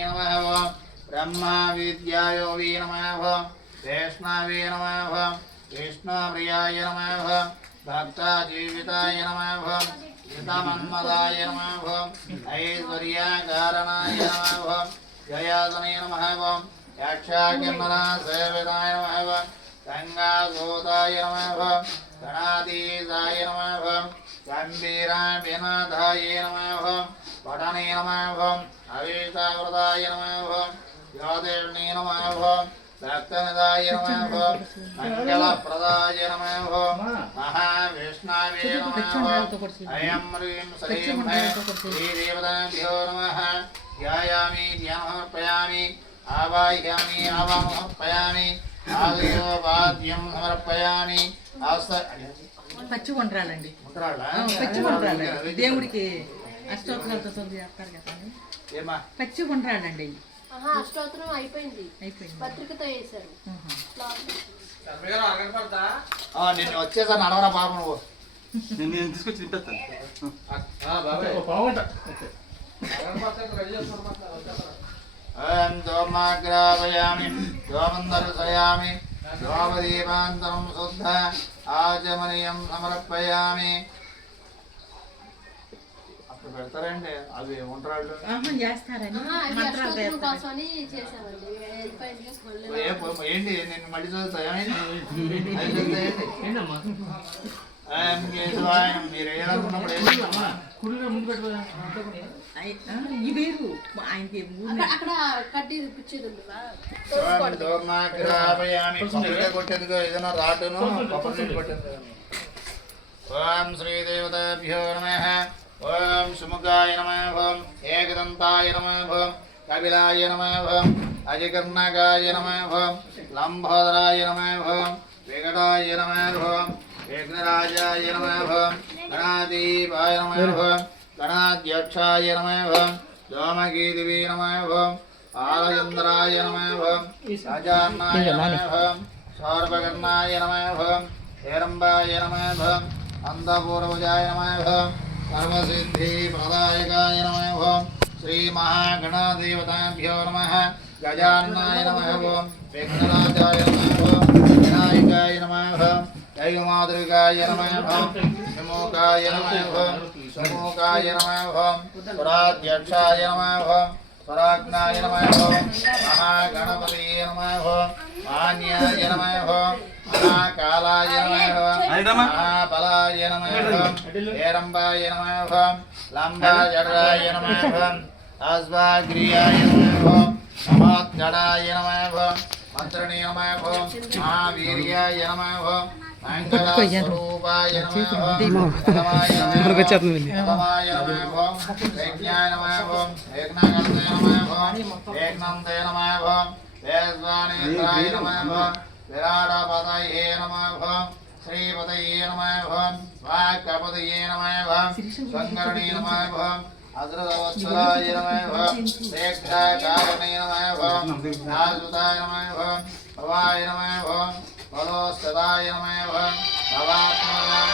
नमः ब्रह्मा विद्यायोगी नमः वैष्णवे नमः कृष्णप्रियाय नमः भक्तजीविताय नमः हितमन्मदाय नमः ऐश्वर्यकारणाय नमः जयातने नमः यक्षाकिन्नरा सेविताय नमः गंगासूताय नमः गणाधीशाय नमः गंभीराविनाथाय नमः पठने नमः अवीतावृताय नमः ज्योतिर्णे नमः भक्तनिधाय नमः मंगलप्रदाय नमः महाविष्णवे नमः अयं ह्रीं श्रीं श्रीदेवताभ्यो नमः ध्यायामि ध्यानमर्पयामि आवाहयामि आवाहयामि आलयो वाद्यं समर्पयामि పచ్చి వంటరాలండి పచ్చి వంటరాలు దేవుడికి అష్టోత్తరాలతో చేస్తారు కదా పచ్చి వంటరాలండి అష్టోత్తరం అయిపోయింది పత్రికతో వేశారు నిన్న వచ్చేసారి నడవరా బాబు నువ్వు నేను తీసుకొచ్చి తింటాను ఓం దోమాగ్రావయామి దోమందర్శయామి దోమదీపాంతరం శుద్ధ ఆచమనీయం సమర్పయామి. అప్పుడు పెడతారండి అవి ఉంటారు ఏంటి నేను మళ్ళీ చదువుతాయా మీరు ఏదనుకున్నప్పుడు కొట్టేందుకు ఏదైనా రాటును కొట్టేందుకు. ఓం శ్రీదేవతాభ్యో నమః ఓం సుముఖాయ నమః ఏకదంతాయ నమః కపిలాయ నమః అజకర్ణకాయ నమః లంబోదరాయ నమః వికటాయ నమః విఘ్నరాజాయ నమః గణాధిపాయ నమః గణాధ్యక్షాయ నమః దోమగీదివే నమః ఆలయంద్రాయ నమః సజాన్నాయ నమః సౌరభకర్ణాయ నమః హేరంబాయ నమః అంధపూర్వజాయ నమః సర్వసిద్ధి ప్రదాయకాయ నమః శ్రీ మహాగణాదేవతాభ్యో నమః గజాన్నాయ నమః విఘ్నరాజాయ నమః వినాయకాయ నమః దైవమాతృకాయ నమః విముఖాయ నమః సమూకాయ నమః పురాధ్యక్షాయ నమః పరాజ్ఞాయ నమః మహాగణపతయే నమః మాన్యాయ నమః మహాకాలాయ నమః మహాబలాయ నమః హేరంబాయ నమః లంబాజడాయ నమః అస్వాగ్రియాయ నమః మహాజడాయ నమః మంత్రణీయ నమః మహావీర్యాయ నమః మంగళస్వరూపాయ నమః పరమాయ నమః పరమాయ నమః యజ్ఞాయ నమః యజ్ఞాగణాయ నమః యజ్ఞంతే నమః వేద్వానేత్రాయ నమః విరాటపతయే నమః శ్రీపతయే నమః వాక్పతయే నమః శంకరణే నమః అద్రవత్సలాయ నమః శేఖరకారణే నమః నాజుతాయ నమః భవాయ నమః బలోస్తదాయ నమః భవాత్మజాయ